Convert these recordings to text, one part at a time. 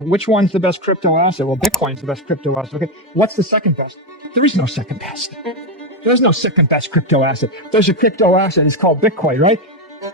Which one's the best crypto asset? Well, Bitcoin's the best crypto asset. Okay. What's the second best? There is no second best. There's no second best crypto asset. There's a crypto asset. It's called Bitcoin, right?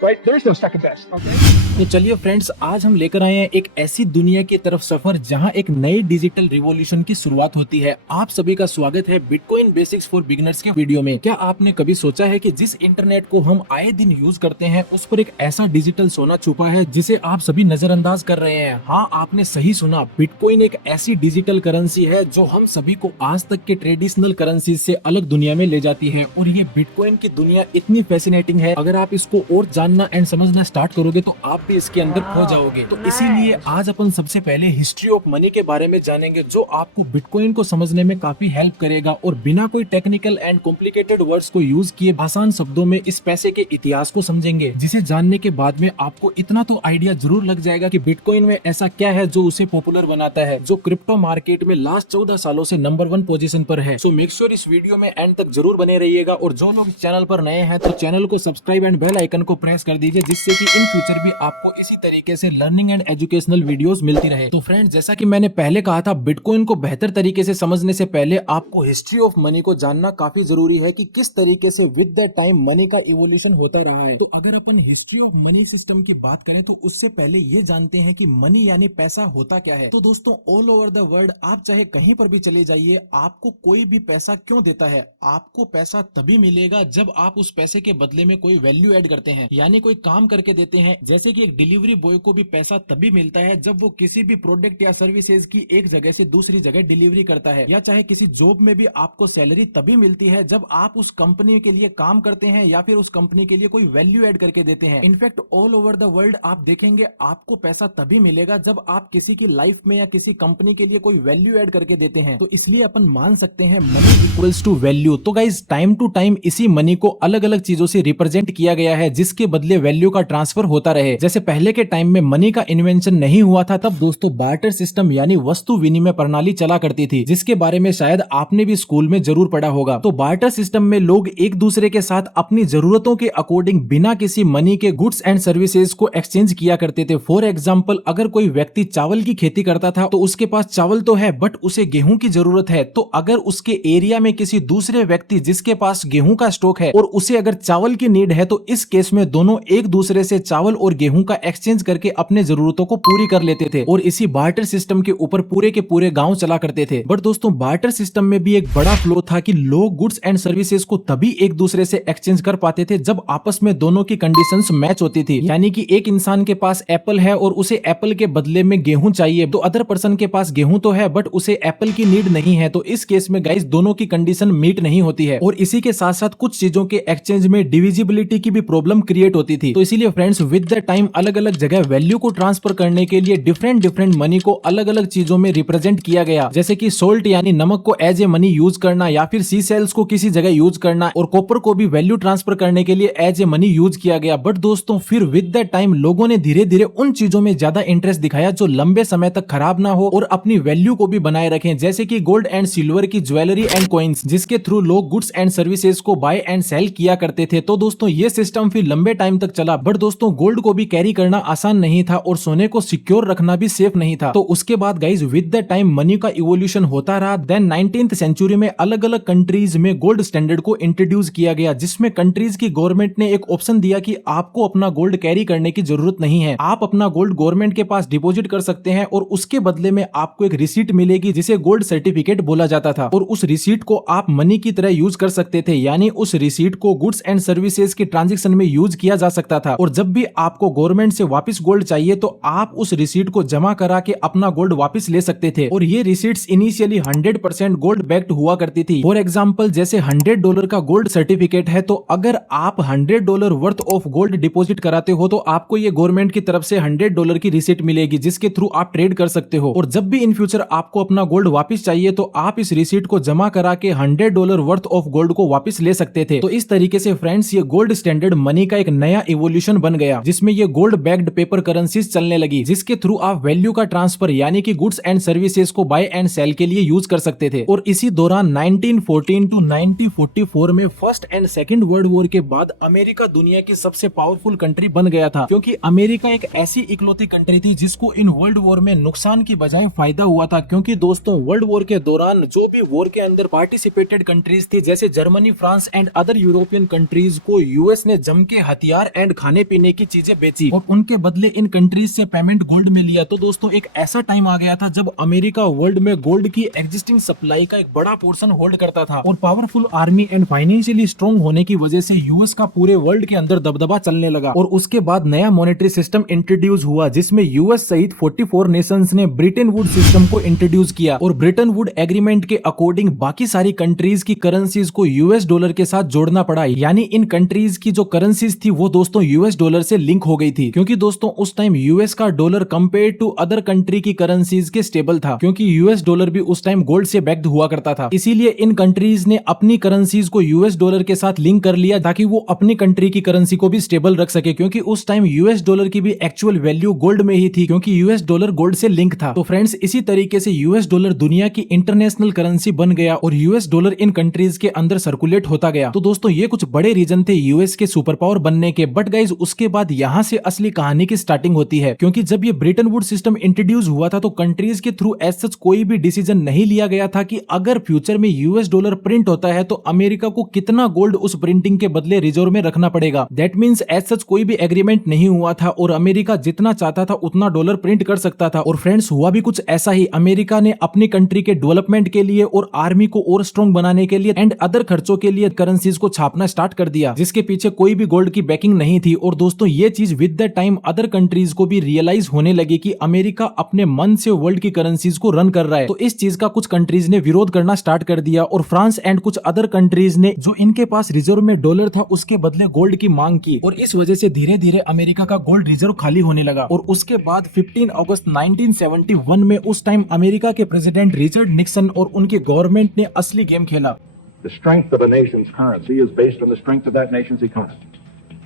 Right? There's no second best. Okay. तो चलिए friends, आज हम लेकर आए हैं एक ऐसी दुनिया की तरफ सफर जहां एक नए डिजिटल रिवॉल्यूशन की शुरुआत होती है। आप सभी का स्वागत है बिटकॉइन बेसिक्स फॉर बिगिनर्स के वीडियो में। क्या आपने कभी सोचा है कि जिस इंटरनेट को हम आए दिन यूज करते हैं उस पर एक ऐसा डिजिटल सोना छुपा है जिसे आप सभी नजरअंदाज कर रहे हैं? हाँ, आपने सही सुना। बिटकॉइन एक ऐसी डिजिटल करेंसी है जो हम सभी को आज तक के ट्रेडिशनल करेंसी से अलग दुनिया में ले जाती है। और ये बिटकॉइन की दुनिया इतनी फैसिनेटिंग है, अगर आप इसको और जानना एंड समझना स्टार्ट करोगे तो आप भी इसके अंदर खो जाओगे। तो इसीलिए आज अपन सबसे पहले हिस्ट्री ऑफ मनी के बारे में जानेंगे, जो आपको बिटकॉइन को समझने में काफी हेल्प करेगा और बिना कोई टेक्निकल एंड कॉम्प्लिकेटेड वर्ड्स को यूज किए आसान शब्दों में इस पैसे के इतिहास को समझेंगे, जिसे जानने के बाद में आपको इतना तो आइडिया जरूर लग जाएगा कि बिटकॉइन में ऐसा क्या है जो उसे पॉपुलर बनाता है, जो क्रिप्टो मार्केट में लास्ट 14 सालों से नंबर 1 पोजीशन पर है। सो मेक श्योर इस वीडियो में एंड तक जरूर बने रहिएगा। और जो लोग चैनल पर नए हैं तो चैनल को सब्सक्राइब एंड बेल आइकन को प्रेस कर दीजिए, जिससे कि इन फ्यूचर भी आपको इसी तरीके से लर्निंग एंड एजुकेशनल वीडियोस मिलती रहे। तो फ्रेंड्स, जैसा कि मैंने पहले कहा था, बिटकॉइन को बेहतर तरीके से समझने से पहले आपको हिस्ट्री ऑफ मनी को जानना काफी जरूरी है कि किस तरीके से विद द टाइम मनी का इवोल्यूशन होता रहा है। तो अगर अपन हिस्ट्री ऑफ मनी सिस्टम की बात करें तो उससे पहले ये जानते हैं कि मनी यानी पैसा होता क्या है। तो दोस्तों, ऑल ओवर द वर्ल्ड आप चाहे कहीं पर भी चले जाइए, आपको कोई भी पैसा क्यों देता है? आपको पैसा तभी मिलेगा जब आप उस पैसे के बदले में कोई वैल्यू ऐड करते हैं, यानी कोई काम करके देते हैं। जैसे कि एक डिलीवरी बॉय को भी पैसा तभी मिलता है जब वो किसी भी प्रोडक्ट या सर्विसेज की एक जगह से दूसरी जगह डिलीवरी करता है। या चाहे किसी जॉब में भी आपको सैलरी तभी मिलती है जब आप उस कंपनी के लिए काम करते हैं या फिर उस कंपनी के लिए कोई वैल्यू ऐड करके देते हैं। In fact all over the world आप देखेंगे, आपको पैसा तभी मिलेगा जब आप किसी की लाइफ में या किसी कंपनी के लिए कोई वैल्यू ऐड करके देते हैं। तो इसलिए अपन मान सकते हैं मनी इक्वल्स टू वैल्यू। तो गाइस, टाइम टू टाइम इसी मनी को अलग अलग चीजों से रिप्रेजेंट किया गया है जिसके बदले वैल्यू का ट्रांसफर होता रहे। जैसे पहले के टाइम में मनी का इन्वेंशन नहीं हुआ था, तब दोस्तों बार्टर सिस्टम यानी वस्तु विनिमय प्रणाली चला करती थी, जिसके बारे में शायद आपने भी स्कूल में जरूर पढ़ा होगा। तो बार्टर सिस्टम में लोग एक दूसरे के साथ अपनी जरूरतों के अकॉर्डिंग बिना किसी मनी के गुड्स एंड सर्विसेज को एक्सचेंज किया करते थे। फॉर एग्जाम्पल, अगर कोई व्यक्ति चावल की खेती करता था तो उसके पास चावल तो है बट उसे गेहूं की जरूरत है, तो अगर उसके एरिया में किसी दूसरे व्यक्ति जिसके पास गेहूं का स्टॉक है और उसे अगर चावल की नीड है, तो इस केस में दोनों एक दूसरे से चावल और गेहूं का एक्सचेंज करके अपने जरूरतों को पूरी कर लेते थे और इसी बार्टर सिस्टम के ऊपर पूरे के पूरे गांव चला करते थे। बट दोस्तों, बार्टर सिस्टम में भी एक बड़ा फ्लो था कि लोग गुड्स एंड सर्विसेज को तभी एक दूसरे से एक्सचेंज कर पाते थे जब आपस में दोनों की कंडीशंस मैच होती थी। यानी कि एक इंसान के पास एप्पल है और उसे एप्पल के बदले में गेहूं चाहिए, तो अदर पर्सन के पास गेहूं तो है बट उसे एप्पल की नीड नहीं है। तो इस केस में गाइस दोनों की कंडीशन मीट नहीं होती है और इसी के साथ साथ कुछ चीजों के एक्सचेंज में डिविजिबिलिटी की भी प्रॉब्लम क्रिएट होती थी। तो इसीलिए फ्रेंड्स, विद द टाइम अलग अलग जगह वैल्यू को ट्रांसफर करने के लिए डिफरेंट मनी को अलग अलग चीजों में रिप्रेजेंट किया गया। जैसे कि सोल्ट यानी नमक को एज ए मनी यूज करना, या फिर सी सेल्स को किसी जगह यूज करना, और कॉपर को भी वैल्यू ट्रांसफर करने के लिए एज ए मनी यूज किया गया। बट दोस्तों, फिर विद द टाइम लोगों ने धीरे धीरे उन चीजों में ज्यादा इंटरेस्ट दिखाया जो लंबे समय तक खराब ना हो और अपनी वैल्यू को भी बनाए रखें, जैसे कि गोल्ड एंड सिल्वर की ज्वेलरी एंड कॉइन्स, जिसके थ्रू लोग गुड्स एंड सर्विसेज को बाय एंड सेल किया करते थे। तो दोस्तों, ये सिस्टम फिर लंबे टाइम तक चला। बट दोस्तों, गोल्ड को भी कैरी करना आसान नहीं था और सोने को सिक्योर रखना भी सेफ नहीं था। तो उसके बाद guys with the time money का इवोल्यूशन होता रहा। देन 19th सेंचुरी में अलग अलग कंट्रीज में गोल्ड स्टैंडर्ड को इंट्रोड्यूस किया गया, जिसमें कंट्रीज की गवर्नमेंट ने एक ऑप्शन दिया कि आपको अपना गोल्ड कैरी करने की जरूरत नहीं है, आप अपना गोल्ड गवर्नमेंट के पास डिपॉजिट कर सकते हैं और उसके बदले में आपको एक रिसीट मिलेगी जिसे गोल्ड सर्टिफिकेट बोला जाता था। और उस रिसीट को आप मनी की तरह यूज कर सकते थे, यानी उस रिसीट को गुड्स एंड सर्विसेज के ट्रांजेक्शन में यूज किया जा सकता था। और जब भी आपको गवर्नमेंट से वापस गोल्ड चाहिए तो आप उस रिसीट को जमा करा के अपना गोल्ड वापस ले सकते थे। और ये रिसीट्स इनिशियली 100% गोल्ड बैक्ड हुआ करती थी। फॉर एग्जांपल, जैसे $100 का गोल्ड सर्टिफिकेट है, तो अगर आप $100 वर्थ ऑफ गोल्ड डिपॉजिट कराते हो तो आपको ये गवर्नमेंट की तरफ से $100 की रिसीट मिलेगी, जिसके थ्रू आप ट्रेड कर सकते हो। और जब भी इन फ्यूचर आपको अपना गोल्ड वापस चाहिए तो आप इस रिसीट को जमा करा के $100 वर्थ ऑफ गोल्ड को वापस ले सकते थे। तो इस तरीके से फ्रेंड्स, ये गोल्ड स्टैंडर्ड मनी का एक नया इवोल्यूशन बन गया जिसमें ये गोल्ड बैक्ड पेपर करेंसीज चलने लगी, जिसके थ्रू आप वैल्यू का ट्रांसफर यानी कि गुड्स एंड सर्विसेज को बाय एंड सेल के लिए यूज कर सकते थे। और इसी दौरान 1914 टू 1944 में first and second world war के बाद अमेरिका दुनिया की सबसे पावरफुल कंट्री बन गया था, क्योंकि अमेरिका एक ऐसी इकलौती कंट्री थी जिसको इन वर्ल्ड वॉर में नुकसान की बजाय फायदा हुआ था। क्योंकि दोस्तों वर्ल्ड वॉर के दौरान जो भी वॉर के अंदर पार्टिसिपेटेड कंट्रीज थी जैसे Germany, France and other European countries को यूएस ने जम के हथियार एंड खाने पीने की चीजें बेची और उनके बदले इन कंट्रीज से पेमेंट गोल्ड में लिया। तो दोस्तों एक ऐसा टाइम आ गया था जब अमेरिका वर्ल्ड में गोल्ड की एग्जिस्टिंग सप्लाई का एक बड़ा पोर्शन होल्ड करता था और powerful army and financially strong होने की वजह से यूएस का पूरे वर्ल्ड के अंदर दबदबा चलने लगा। और उसके बाद नया मॉनेटरी सिस्टम इंट्रोड्यूस हुआ जिसमें यूएस सहित 44 नेशंस ने ब्रिटेन वुड सिस्टम को इंट्रोड्यूस किया और ब्रिटेन वुड एग्रीमेंट के अकॉर्डिंग बाकी सारी कंट्रीज की करेंसीज को यूएस डॉलर के साथ जोड़ना पड़ा, यानी इन कंट्रीज की जो करेंसीज थी वो दोस्तों यूएस डॉलर से लिंक हो गई थी। क्योंकि दोस्तों उस टाइम यूएस का dollar compare to other country की करेंसीज के स्टेबल था, क्योंकि यूएस डॉलर भी उस टाइम गोल्ड से बैक्ड हुआ करता था। इसीलिए इन कंट्रीज ने अपनी करेंसीज को यूएस डॉलर के साथ लिंक कर लिया ताकि वो अपनी कंट्री की करेंसी को भी स्टेबल रख सके, क्योंकि उस टाइम यूएस डॉलर की भी एक्चुअल वैल्यू गोल्ड में ही थी, क्योंकि यूएस डॉलर गोल्ड से लिंक था। तो फ्रेंड्स इसी तरीके से यूएस डॉलर दुनिया की इंटरनेशनल करेंसी बन गया और यूएस डॉलर इन कंट्रीज के अंदर सर्कुलेट होता गया। तो दोस्तों ये कुछ बड़े रीजन थे यूएस के सुपर पावर बनने के। बट गाइज उसके बाद यहाँ से असली कहानी की स्टार्टिंग होती है, क्योंकि जब ये ब्रिटेन वुड सिस्टम इंट्रोड्यूस हुआ था तो कंट्रीज के थ्रू एज सच कोई भी डिसीजन नहीं लिया गया था कि अगर फ्यूचर में यूएस डॉलर प्रिंट होता है तो अमेरिका को कितना गोल्ड उस प्रिंटिंग के बदले रिजर्व में रखना पड़ेगा। दैट मींस एज सच कोई भी एग्रीमेंट नहीं हुआ था और अमेरिका जितना चाहता था उतना डॉलर प्रिंट कर सकता था। और फ्रेंड्स हुआ भी कुछ ऐसा ही, अमेरिका ने अपनी कंट्री के डेवलपमेंट के लिए और आर्मी को और स्ट्रॉन्ग बनाने के लिए एंड अदर खर्चों के लिए करेंसीज को छापना स्टार्ट कर दिया, जिसके पीछे कोई भी गोल्ड की बैकिंग नहीं थी। और दोस्तों ये चीज with the time other countries को भी रियलाइज होने लगी कि अमेरिका अपने मन से वर्ल्ड की करेंसीज को रन कर रहा है। तो इस चीज का कुछ कंट्रीज ने विरोध करना स्टार्ट कर दिया और फ्रांस एंड कुछ अदर कंट्रीज ने जो इनके पास रिजर्व में डॉलर था उसके बदले गोल्ड की मांग की और इस वजह से धीरे धीरे अमेरिका का गोल्ड रिजर्व खाली होने लगा। और उसके बाद 15 अगस्त 1971 में उस टाइम अमेरिका के प्रेसिडेंट रिचर्ड निक्सन और उनकी गवर्नमेंट ने असली गेम खेला। The strength of a nation's currency is based on the strength of that nation's economy.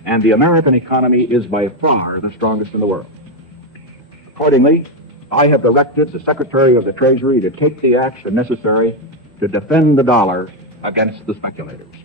And the American economy is by far the strongest in the world. Accordingly, I have directed the Secretary of the Treasury to take the action necessary to defend the dollar against the speculators.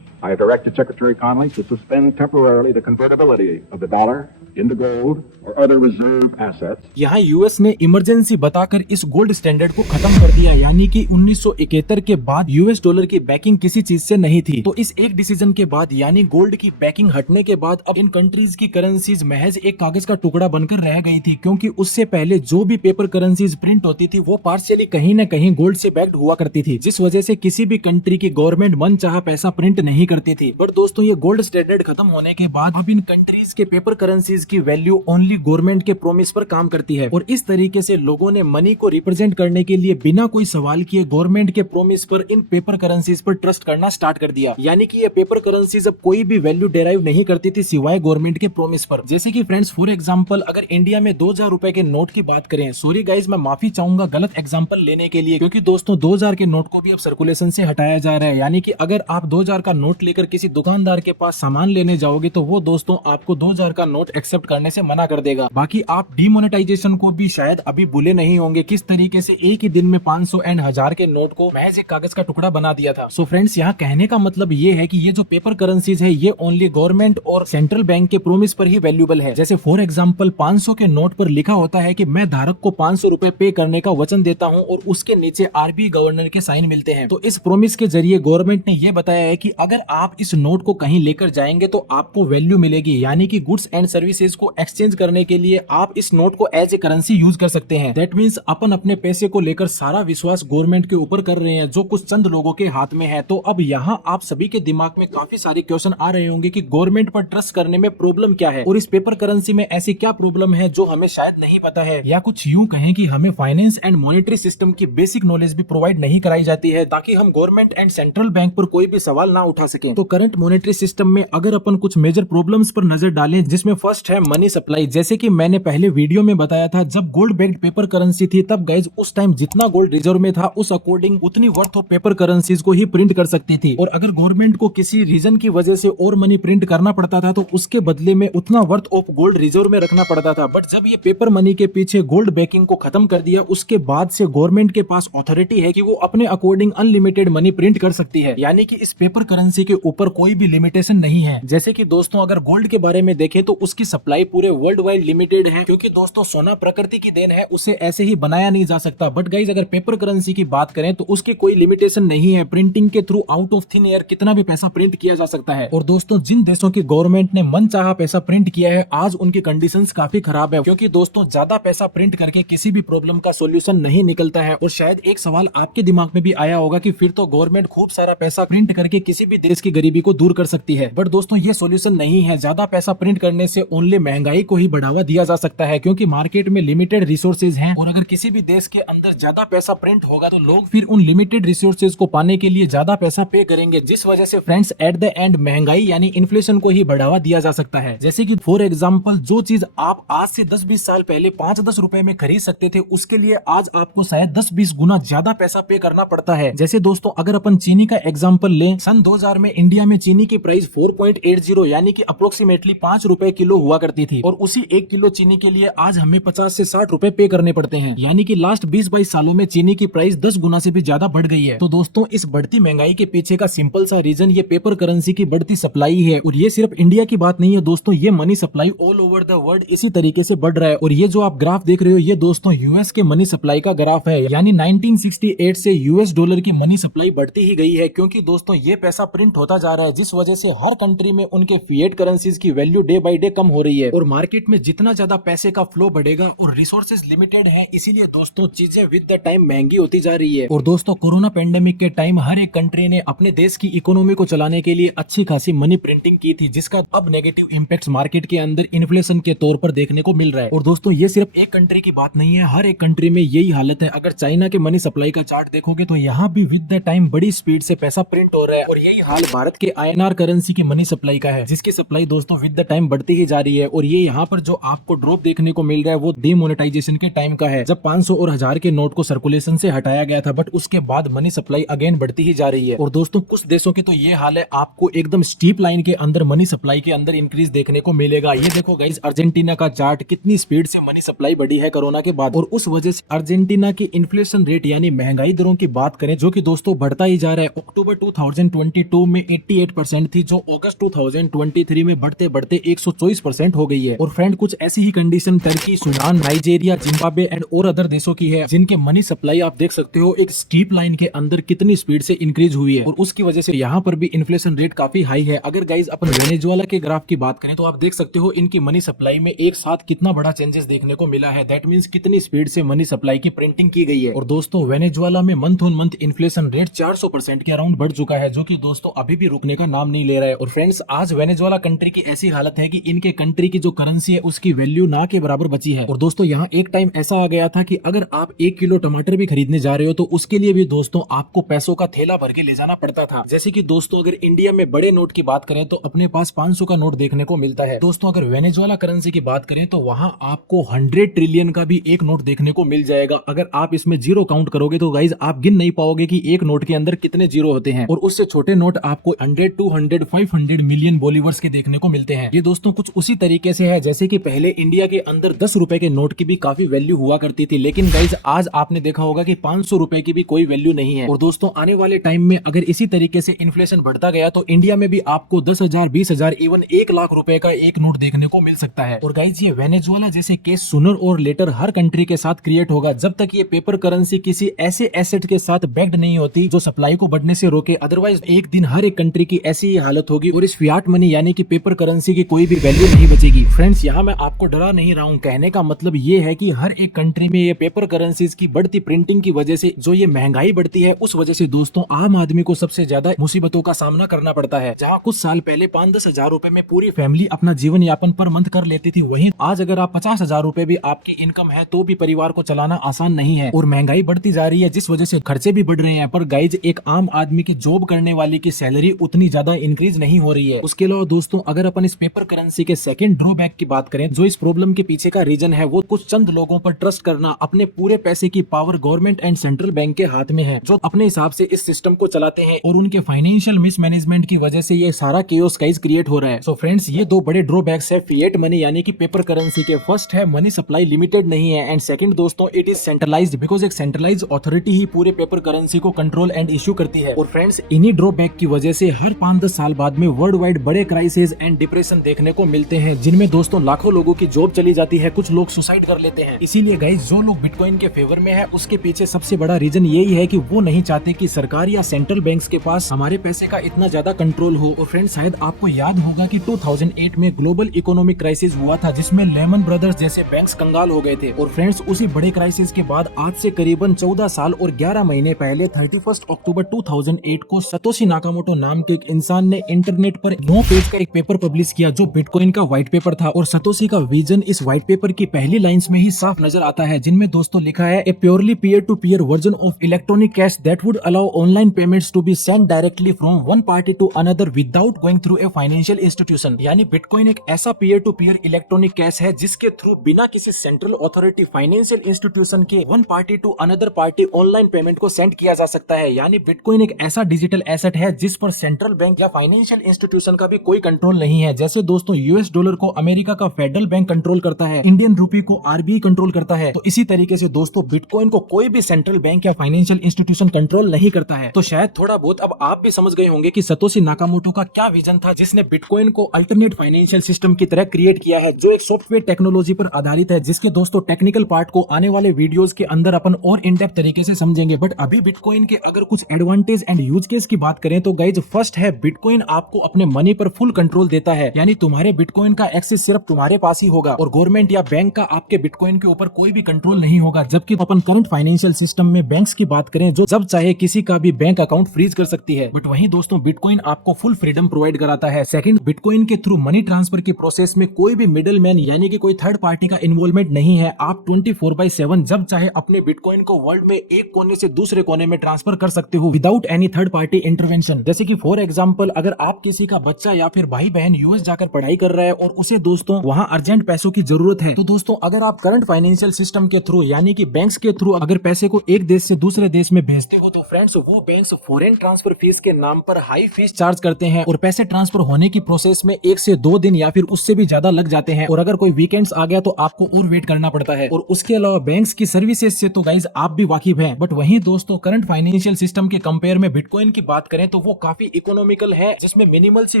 I have directed Secretary Connally to suspend temporarily the convertibility of the dollar into gold or other reserve assets. यहाँ US ने emergency बताकर इस gold standard को खत्म कर दिया, यानी कि 1971 के बाद यूएस डॉलर की बैकिंग किसी चीज से नहीं थी। तो इस एक डिसीजन के बाद यानी गोल्ड की बैकिंग हटने के बाद अब इन कंट्रीज की करेंसीज महज एक कागज का टुकड़ा बनकर रह गई थी, क्योंकि उससे पहले जो भी पेपर करेंसीज प्रिंट होती थी वो पार्शियली कहीं न कहीं गोल्ड से बैक्ड हुआ करती थी, जिस वजह से किसी भी कंट्री की गवर्नमेंट मन चाहा पैसा प्रिंट नहीं करती थी। बट दोस्तों ये गोल्ड स्टैंडर्ड खत्म होने के बाद अब इन कंट्रीज के पेपर करेंसीज की वैल्यू ओनली गवर्नमेंट के प्रॉमिस पर काम करती है और इस तरीके से लोगों ने मनी को रिप्रेजेंट करने के लिए बिना कोई सवाल किए गवर्नमेंट के प्रॉमिस पर इन पेपर करेंसीज पर ट्रस्ट करना स्टार्ट कर दिया। यानी कि ये पेपर करेंसीज अब कोई भी वैल्यू डेराइव नहीं करती थी सिवाय गवर्नमेंट के प्रॉमिस पर। जैसे कि फ्रेंड्स फॉर एग्जांपल अगर इंडिया में 2000 रुपए के नोट की बात करें, सॉरी गाइज मैं माफी चाहूंगा गलत एग्जाम्पल लेने के लिए, क्योंकि दोस्तों 2000 के नोट को भी अब सर्कुलेशन से हटाया जा रहा है। यानी कि अगर आप 2000 का नोट लेकर किसी दुकानदार के पास सामान लेने जाओगे तो वो दोस्तों आपको 2000 का नोट एक्सेप्ट करने से मना कर देगा। बाकी आप डीमोनेटाइजेशन को भी शायद अभी भूले नहीं होंगे, किस तरीके से एक ही दिन में 500 एंड 1000 के नोट को महज एक कागज का टुकड़ा बना दिया था। सो फ्रेंड्स यहाँ कहने का मतलब ये है कि ये जो पेपर करेंसीज है ये ओनली गवर्नमेंट और सेंट्रल बैंक के प्रोमिस पर ही वैल्यूबल है। जैसे फॉर एग्जांपल 500 के नोट पर लिखा होता है कि मैं धारक को 500 रुपए पे करने का वचन देता हूँ और उसके नीचे आरबीआई गवर्नर के साइन मिलते हैं। तो इस प्रोमिस के जरिए गवर्नमेंट ने ये बताया है कि अगर आप इस नोट को कहीं लेकर जाएंगे तो आपको वैल्यू मिलेगी, यानी कि गुड्स एंड सर्विसेज को एक्सचेंज करने के लिए आप इस नोट को एज ए करेंसी यूज कर सकते हैं। दैट मींस अपन अपने पैसे को लेकर सारा विश्वास गवर्नमेंट के ऊपर कर रहे हैं जो कुछ चंद लोगों के हाथ में है। तो अब यहाँ आप सभी के दिमाग में काफी सारे क्वेश्चन आ रहे होंगे कि गवर्नमेंट पर ट्रस्ट करने में प्रॉब्लम क्या है और इस पेपर करेंसी में ऐसी क्या प्रॉब्लम है जो हमें शायद नहीं पता है, या कुछ यूं कहें कि हमें फाइनेंस एंड मॉनेटरी सिस्टम की बेसिक नॉलेज भी प्रोवाइड नहीं कराई जाती है ताकि हम गवर्नमेंट एंड सेंट्रल बैंक पर कोई भी सवाल ना उठा सके। तो करंट मॉनेटरी सिस्टम में अगर अपन कुछ मेजर प्रॉब्लम्स पर नजर डालें, जिसमें फर्स्ट है मनी सप्लाई। जैसे कि मैंने पहले वीडियो में बताया था, जब गोल्ड बैक्ड पेपर करेंसी थी तब गाइज उस टाइम जितना गोल्ड रिजर्व में था उस अकॉर्डिंग उतनी वर्थ ऑफ पेपर करेंसीज को ही प्रिंट कर सकती थी। और अगर गवर्नमेंट को किसी रीजन की वजह से और मनी प्रिंट करना पड़ता था तो उसके बदले में उतना वर्थ ऑफ गोल्ड रिजर्व में रखना पड़ता था। बट जब ये पेपर मनी के पीछे गोल्ड बैकिंग को खत्म कर दिया, उसके बाद से गवर्नमेंट के पास अथॉरिटी है कि वो अपने अकॉर्डिंग अनलिमिटेड मनी प्रिंट कर सकती है, यानी कि इस पेपर करेंसी के ऊपर कोई भी लिमिटेशन नहीं है। जैसे कि दोस्तों अगर गोल्ड के बारे में देखें तो उसकी सप्लाई पूरे वर्ल्ड वाइड लिमिटेड है, क्योंकि दोस्तों सोना प्रकृति की देन है, उसे ऐसे ही बनाया नहीं जा सकता। बट गाइज अगर पेपर करेंसी की बात करें तो उसकी कोई लिमिटेशन नहीं है, प्रिंटिंग के through out of thin air कितना भी पैसा प्रिंट किया जा सकता है। और दोस्तों जिन देशों की गवर्नमेंट ने मनचाहा पैसा प्रिंट किया है, आज उनकी कंडीशंस काफी खराब है, क्योंकि दोस्तों ज्यादा पैसा प्रिंट करके किसी भी प्रॉब्लम का सॉल्यूशन नहीं निकलता है। और शायद एक सवाल आपके दिमाग में भी आया होगा कि फिर तो गवर्नमेंट खूब सारा पैसा प्रिंट करके किसी भी देश की गरीबी को दूर कर सकती है। बट दोस्तों ये सॉल्यूशन नहीं है। ज्यादा पैसा प्रिंट करने से ओनली महंगाई को ही बढ़ावा दिया जा सकता है, क्योंकि मार्केट में लिमिटेड रिसोर्सेज हैं। और अगर किसी भी देश के अंदर ज्यादा पैसा प्रिंट होगा तो लोग फिर उन लिमिटेड रिसोर्सेज को पाने के लिए ज्यादा पैसा पे करेंगे, जिस वजह से फ्रेंड्स एट द एंड महंगाई यानी इन्फ्लेशन को ही बढ़ावा दिया जा सकता है। जैसे कि फॉर एग्जांपल जो चीज आप आज से 10-20 साल पहले 5-10 रुपए में खरीद सकते थे, उसके लिए आज आपको शायद 10-20 गुना ज्यादा पैसा पे करना पड़ता है। जैसे दोस्तों अगर अपन चीनी का एग्जांपल लें, सन 2000 में इंडिया में चीनी की प्राइस 4.80 यानी कि अप्रोक्सीमेटली 5 रुपए किलो हुआ करती थी, और उसी 1 किलो चीनी के लिए आज हमें 50 से 60 रुपए पे करने पड़ते हैं, यानी कि लास्ट 20-22 सालों में चीनी की प्राइस 10 गुना से भी ज्यादा बढ़ गई है। तो दोस्तों इस बढ़ती महंगाई के पीछे का सिंपल सा रीजन ये पेपर करेंसी की बढ़ती सप्लाई है। और ये सिर्फ इंडिया की बात नहीं है दोस्तों, ये money supply all over the world इसी तरीके से बढ़ रहा है। और ये जो आप ग्राफ देख रहे हो ये दोस्तों यूएस के मनी सप्लाई का ग्राफ है, यानी 1968 से यूएस डॉलर की मनी सप्लाई बढ़ती ही गई है, क्योंकि दोस्तों ये पैसा प्रिंट होता जा रहा है, जिस वजह से हर कंट्री में उनके फिएट करेंसीज की वैल्यू डे बाय डे कम हो रही है। और मार्केट में जितना ज्यादा पैसे का फ्लो बढ़ेगा और रिसोर्सेज लिमिटेड है, इसीलिए दोस्तों चीजें विद द टाइम महंगी होती जा रही है। और दोस्तों कोरोना पेंडेमिक के टाइम हर एक कंट्री ने अपने देश की इकोनॉमी को चलाने के लिए अच्छी खासी मनी प्रिंटिंग की थी, जिसका अब नेगेटिव इंपैक्ट मार्केट के अंदर इन्फ्लेशन के तौर पर देखने को मिल रहा है। और दोस्तों ये सिर्फ एक कंट्री की बात नहीं है, हर एक कंट्री में यही हालत है। अगर चाइना के मनी सप्लाई का चार्ट देखोगे तो यहाँ भी विद द टाइम बड़ी स्पीड से पैसा प्रिंट हो रहा है। और यही हाल भारत के INR करेंसी की मनी सप्लाई का है, जिसकी सप्लाई दोस्तों विद द टाइम बढ़ती ही जा रही है। और ये यहाँ पर जो आपको ड्रॉप देखने को मिल रहा है वो डीमोनेटाइजेशन के टाइम का है, जब 500 और 1000 के नोट को सर्कुलेशन से हटाया गया था, बट उसके बाद मनी सप्लाई अगेन बढ़ती ही जा रही है। और दोस्तों कुछ देशों की तो ये हाल है, आपको एकदम स्टीप लाइन के अंदर मनी सप्लाई के अंदर इंक्रीज देखने को मिलेगा। ये देखो गाइस अर्जेंटीना का चार्ट, कितनी स्पीड से मनी सप्लाई बढ़ी है कोरोना के बाद। और उस वजह से अर्जेंटीना की इन्फ्लेशन रेट यानी महंगाई दरों की बात करें, जो कि दोस्तों बढ़ता ही जा रहा है। अक्टूबर 2022 में 88% थी, जो अगस्त 2023 में बढ़ते बढ़ते 124% हो गई है। और फ्रेंड कुछ ऐसी ही condition Turkey, Sudan, Nigeria, Zimbabwe and और अदर देशों की है, जिनके मनी सप्लाई आप देख सकते हो एक स्टीप लाइन के अंदर कितनी स्पीड से इंक्रीज हुई है। और उसकी वजह से यहाँ पर भी इन्फ्लेशन रेट काफी हाई है। अगर गाइज अपन वेनेजुएला के ग्राफ की बात करें तो आप देख सकते हो इनकी मनी सप्लाई में एक साथ कितना बड़ा चेंजेस देखने को मिला है। दैट मींस कितनी स्पीड से मनी सप्लाई की प्रिंटिंग की गई है। और दोस्तों वेनेजुएला में month on month inflation rate 400% के अराउंड बढ़ चुका है, जो कि दोस्तों अभी भी रुकने का नाम नहीं ले रहा है। और फ्रेंड्स आज वेनेजुएला कंट्री की ऐसी हालत है कि इनके कंट्री की जो करेंसी है उसकी वैल्यू ना के बराबर बची है। और दोस्तों यहाँ एक टाइम ऐसा आ गया था कि अगर आप 1 किलो टमाटर भी खरीदने जा रहे हो तो उसके लिए भी दोस्तों आपको पैसों का थैला भर के ले जाना पड़ता था। जैसे कि दोस्तों अगर इंडिया में बड़े नोट की बात करें तो अपने पास 500 का नोट देखने को मिलता है। दोस्तों अगर वेनेजुएला करेंसी की बात करें तो वहां आपको 100 ट्रिलियन का भी एक नोट देखने को मिल जाएगा। अगर आप इसमें जीरो काउंट करोगे तो गाइज आप गिन नहीं पाओगे कि एक नोट के अंदर कितने जीरो होते हैं। और उससे छोटे नोट आपको 100, 200, 500 मिलियन बॉलीवर्स के देखने को मिलते हैं। ये दोस्तों कुछ उसी तरीके से है जैसे कि पहले इंडिया के अंदर 10 रुपए के नोट की भी काफी वैल्यू हुआ करती थी, लेकिन गाइज आज आपने देखा होगा कि 500 रुपए की भी कोई वैल्यू नहीं है। और दोस्तों आने वाले टाइम में अगर इसी तरीके से इन्फ्लेशन बढ़ता गया तो इंडिया में भी आपको 10,000, 20,000, इवन 1 लाख रुपए का एक नोट देखने को मिल सकता है। और गाइज ये वेनेजुएला जैसे केस सूनर और लेटर हर कंट्री के साथ क्रिएट होगा, जब तक ये पेपर करेंसी किसी ऐसे एसेट के साथ बैक्ड नहीं होती जो सप्लाई को बढ़ने से रोके। अदरवाइज एक दिन हर एक कंट्री की ऐसी ही हालत होगी और इस फियाट मनी यानी कि पेपर करेंसी की कोई भी वैल्यू नहीं बचेगी। फ्रेंड्स यहाँ मैं आपको डरा नहीं रहा हूँ, कहने का मतलब ये है कि हर एक कंट्री में ये पेपर करेंसीज की बढ़ती प्रिंटिंग की वजह से जो ये महंगाई बढ़ती है, उस वजह से दोस्तों आम आदमी को सबसे ज्यादा मुसीबतों का सामना करना पड़ता है। जहाँ कुछ साल पहले 5-10 हजार रुपए में पूरी फैमिली अपना जीवन यापन पर मंथ कर लेती थी, वहीं आज अगर आप 50,000 रुपए भी आपकी इनकम है तो भी परिवार को चलाना आसान नहीं है। और महंगाई बढ़ती जा रही है जिस वजह से खर्चे भी बढ़ रहे हैं। पर गाइज एक आम आदमी की जॉब करने वाले की सैलरी उतनी ज्यादा इंक्रीज नहीं हो रही है। उसके अलावा दोस्तों अगर अपन इस पेपर करेंसी के सेकंड ड्रॉबैक की बात करें, जो इस प्रॉब्लम के पीछे का रीजन है वो कुछ चंद लोगों पर ट्रस्ट करना, अपने पूरे पैसे की power government and central bank के हाथ में है, जो अपने हिसाब से इस सिस्टम को चलाते हैं और उनके फाइनेंशियल मिसमैनेजमेंट की वजह से ये सारा केओस गाइस क्रिएट हो रहा है। सो फ्रेंड्स, ये दो बड़े ड्रॉबैक्स है फिएट मनी यानी कि पेपर करेंसी के। फर्स्ट है मनी सप्लाई लिमिटेड नहीं है, एंड सेकंड दोस्तों इट इज सेंट्रलाइज्ड, बिकॉज एक सेंट्रलाइज्ड अथॉरिटी ही पूरे पेपर करेंसी को कंट्रोल एंड इश्यू करती है। और फ्रेंड्स, इन्हीं ड्रॉबैक की वजह से हर 5-10 साल बाद में वर्ल्ड वाइड बड़े क्राइसिस एंड डिप्रेशन देखने को मिलते हैं, जिनमें दोस्तों लाखों लोगों की जॉब चली जाती है, कुछ लोग सुसाइड कर लेते हैं। इसीलिए गाइस, जो लोग बिटकॉइन के फेवर में है उसके पीछे सबसे बड़ा रीजन यही है कि वो नहीं चाहते कि सरकार या सेंट्रल बैंक्स के पास हमारे पैसे का इतना ज्यादा कंट्रोल हो। और फ्रेंड्स, शायद आपको याद होगा कि 2008 में ग्लोबल इकोनॉमिक क्राइसिस हुआ था, जिसमें लेमन ब्रदर्स जैसे बैंक्स कंगाल हो गए थे। और फ्रेंड्स, उसी बड़े क्राइसिस के बाद आज से करीबन 14 साल और 11 महीने पहले 31 अक्टूबर 2008 को सतोशी नाकामोटो नाम के एक इंसान ने इंटरनेट पर 9 पेज का एक पेपर पब्लिश किया, जो बिटकॉइन का व्हाइट पेपर था। और सतोशी का विजन इस व्हाइट पेपर की पहली लाइंस में ही साफ नजर आता है, जिनमें दोस्तों लिखा है, a purely peer to peer version of electronic cash that would allow online payments to be send directly from one party to another without going through a financial institution. यानी बिटकॉइन एक ऐसा peer to peer electronic cash है जिसके through बिना किसी central authority, financial institution के one party to another party online payment को send किया जा सकता है। यानी बिटकॉइन एक ऐसा डिजिटल एसेट है जिस पर सेंट्रल बैंक या फाइनेंशियल इंस्टीट्यूशन का भी कोई कंट्रोल नहीं है। जैसे दोस्तों यूएस डॉलर को अमेरिका का फेडरल बैंक कंट्रोल करता है, इंडियन रूपी को आरबीआई कंट्रोल करता है, तो इसी तरीके से दोस्तों बिटकॉइन को कोई भी सेंट्रल बैंक या फाइनेंशियल इंस्टीट्यूशन कंट्रोल नहीं करता है। तो शायद थोड़ा बहुत अब आप भी समझ गए होंगे कि सतोशी नाकामोटो का क्या विजन था, जिसने बिटकॉइन को अल्टरनेट फाइनेंशियल सिस्टम की तरह क्रिएट किया है, जो एक सॉफ्टवेयर टेक्नोलॉजी पर आधारित है, जिसके दोस्तों टेक्निकल पार्ट को आने वाले वीडियोस के अंदर अपन और इन डेप्थ तरीके से समझेंगे। बट अभी बिटकॉइन के अगर कुछ एडवांटेज एंड यूज केस की बात करें तो गाइज, फर्स्ट है बिटकॉइन आपको अपने मनी पर फुल कंट्रोल देता है, यानी तुम्हारे बिटकॉइन का एक्सेस सिर्फ तुम्हारे पास ही होगा और गवर्नमेंट या बैंक का आपके बिटकॉइन के ऊपर कोई भी कंट्रोल नहीं होगा। जबकि अपन करंट फाइनेंशियल सिस्टम में बैंक्स की बात करें, जो जब चाहे किसी का भी बैंक अकाउंट फ्रीज कर सकती है, बट वहीं दोस्तों बिटकॉइन आपको फुल फ्रीडम प्रोवाइड कराता है। सेकंड, बिटकॉइन के थ्रू मनी ट्रांसफर की प्रोसेस में कोई भी मिडिल मैन यानी कि कोई थर्ड पार्टी का इन्वॉल्वमेंट नहीं है। आप 24/7 जब चाहे अपने बिटकॉइन को वर्ल्ड में एक कोने से दूसरे कोने में ट्रांसफर कर सकते हो without any third party intervention. जैसे कि फॉर एग्जांपल, अगर आप किसी का बच्चा या फिर भाई बहन यूएस जाकर पढ़ाई कर रहा है और उसे दोस्तों वहां अर्जेंट पैसों की जरूरत है, तो दोस्तों अगर आप करंट फाइनेंशियल सिस्टम के थ्रू यानी कि बैंक्स के थ्रू अगर पैसे को एक देश से दूसरे देश में भेजते हो, तो फ्रेंड्स वो बैंक्स फॉरेन ट्रांसफर फीस के नाम पर हाई फीस चार्ज करते हैं और पैसे ट्रांसफर होने की प्रोसेस में 1 से 2 दिन या फिर उससे भी ज्यादा लग जाते हैं। और अगर कोई वीकेंड्स आ गया तो आपको और वेट करना पड़ता है। और उसके अलावा बैंक्स की सर्विसेज से तो गाइज आप भी वाकिफ हैं, बट वहीं दोस्तों करंट फाइनेंशियल सिस्टम के कंपेयर में बिटकॉइन की बात करें तो वो काफी इकोनॉमिकल है, जिसमें मिनिमल सी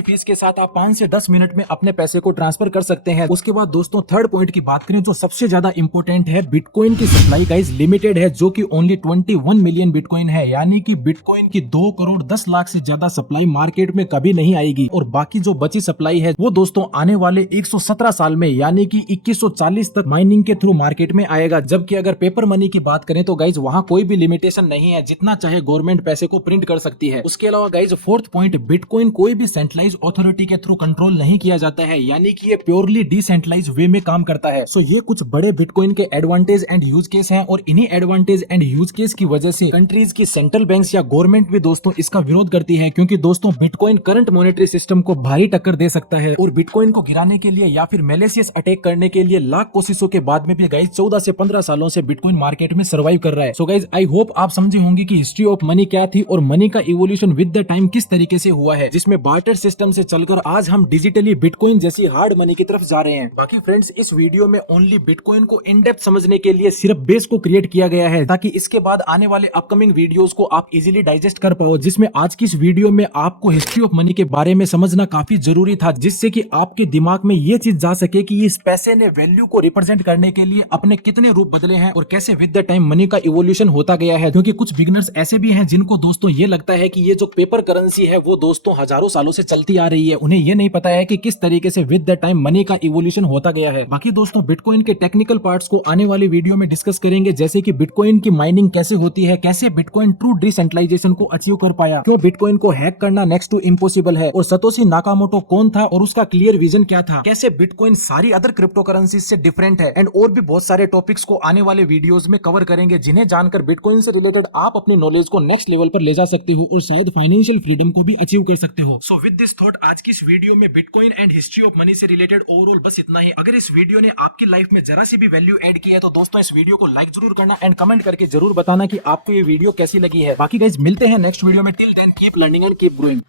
फीस के साथ आप 5 से 10 मिनट में अपने पैसे को ट्रांसफर कर सकते हैं। उसके बाद दोस्तों थर्ड पॉइंट की बात करें जो सबसे ज्यादा इंपॉर्टेंट है, बिटकॉइन की सप्लाई गाइज लिमिटेड है, जो कि ओनली 21 मिलियन बिटकॉइन है, यानी कि बिटकॉइन की 2 करोड़ 10 लाख से ज्यादा सप्लाई मार्केट में कभी नहीं आएगी। और बाकी जो बची सप्लाई है वो दोस्तों आने वाले 117 साल में यानी कि 2140 तक माइनिंग के थ्रू मार्केट में आएगा। जबकि अगर पेपर मनी की बात करें तो गाइज वहां कोई भी लिमिटेशन नहीं है, जितना चाहे गवर्नमेंट पैसे को प्रिंट कर सकती है। उसके अलावा गाइज फोर्थ पॉइंट, बिटकॉइन कोई भी सेंट्रलाइज अथॉरिटी के थ्रू कंट्रोल नहीं किया जाता है, यानी कि ये प्योरली डिसेंट्रलाइज वे में काम करता है। सो ये कुछ बड़े बिटकॉइन के एडवांटेज एंड यूज केस हैं, और इन्हीं एडवांटेज एंड यूज केस की वजह से कंट्रीज की सेंट्रल बैंक्स या गवर्नमेंट भी दोस्तों इसका विरोध करती है, क्योंकि दोस्तों बिटकॉइन करंट मॉनेटरी सिस्टम को भारी टक्कर दे सकता है। और बिटकॉइन को गिराने के लिए या फिर मैलिशियस अटैक करने के लिए लाख कोशिशों के बाद में भी गाइज 14 से 15 सालों से बिटकॉइन मार्केट में सर्वाइव कर रहा है। सो गाइज आई होप आप समझे होंगे कि हिस्ट्री ऑफ मनी क्या थी और मनी का इवोल्यूशन विद द टाइम किस तरीके से हुआ है, जिसमें बार्टर सिस्टम से चलकर आज हम डिजिटली बिटकॉइन जैसी हार्ड मनी की तरफ जा रहे हैं। बाकी फ्रेंड्स, इस वीडियो में ओनली बिटकॉइन को इन डेप्थ समझने के लिए सिर्फ बेस को क्रिएट किया गया है, ताकि इसके बाद आने वाले अपकमिंग वीडियोस को आप इजीली डाइजेस्ट कर पाओ, जिसमें आज की इस वीडियो में आपको हिस्ट्री ऑफ मनी के बारे में समझना काफी जरूरी था, जिससे कि आपके दिमाग में ये चीज जा सके कि इस पैसे ने वैल्यू को रिप्रेजेंट करने के लिए अपने कितने रूप बदले हैं और कैसे विद द टाइम मनी का इवोल्यूशन होता गया है। क्योंकि कुछ बिगिनर्स ऐसे भी हैं जिनको दोस्तों ये लगता है कि ये जो पेपर करेंसी है वो दोस्तों हजारों सालों से चलती आ रही है, उन्हें ये नहीं पता है कि किस तरीके से विद द टाइम मनी का इवोल्यूशन होता गया है। बाकी दोस्तों बिटकॉइन के टेक्निकल पार्ट्स को आने वाली वीडियो में डिस्कस करेंगे, जैसे कि बिटकॉइन की माइनिंग कैसे होती है, कैसे बिटकॉइन ट्रू डिसेंट्रलाइजेशन को अचीव कर पाया, क्यों बिटकॉइन को हैक करना नेक्स्ट टू इम्पॉसिबल है, और सतोशी नाकामोटो कौन था और उसका क्लियर विजन क्या था, कैसे बिटकॉइन सारी अदर क्रिप्टो करेंसी से डिफरेंट है, एंड और भी बहुत सारे टॉपिक्स को आने वाले वीडियोस में कवर करेंगे, जिन्हें जानकर बिटकॉइन से रिलेटेड आप अपने नॉलेज को नेक्स्ट लेवल पर ले जा सकते हो और शायद फाइनेंशियल फाइनेंशियल फ्रीडम को भी अचीव कर सकते हो। सो विद दिस थॉट आज की इस वीडियो में bitcoin and history of money से रिलेटेड ओवरऑल बस इतना ही। अगर इस वीडियो ने आपकी लाइफ में जरा सी भी वैल्यू ऐड की है तो दोस्तों इस वीडियो को लाइक जरूर करना एंड कमेंट करके जरूर बताना कि आपको ये वीडियो कैसी लगी है। बाकी गाइस मिलते हैं नेक्स्ट वीडियो में। Till then keep learning and keep growing.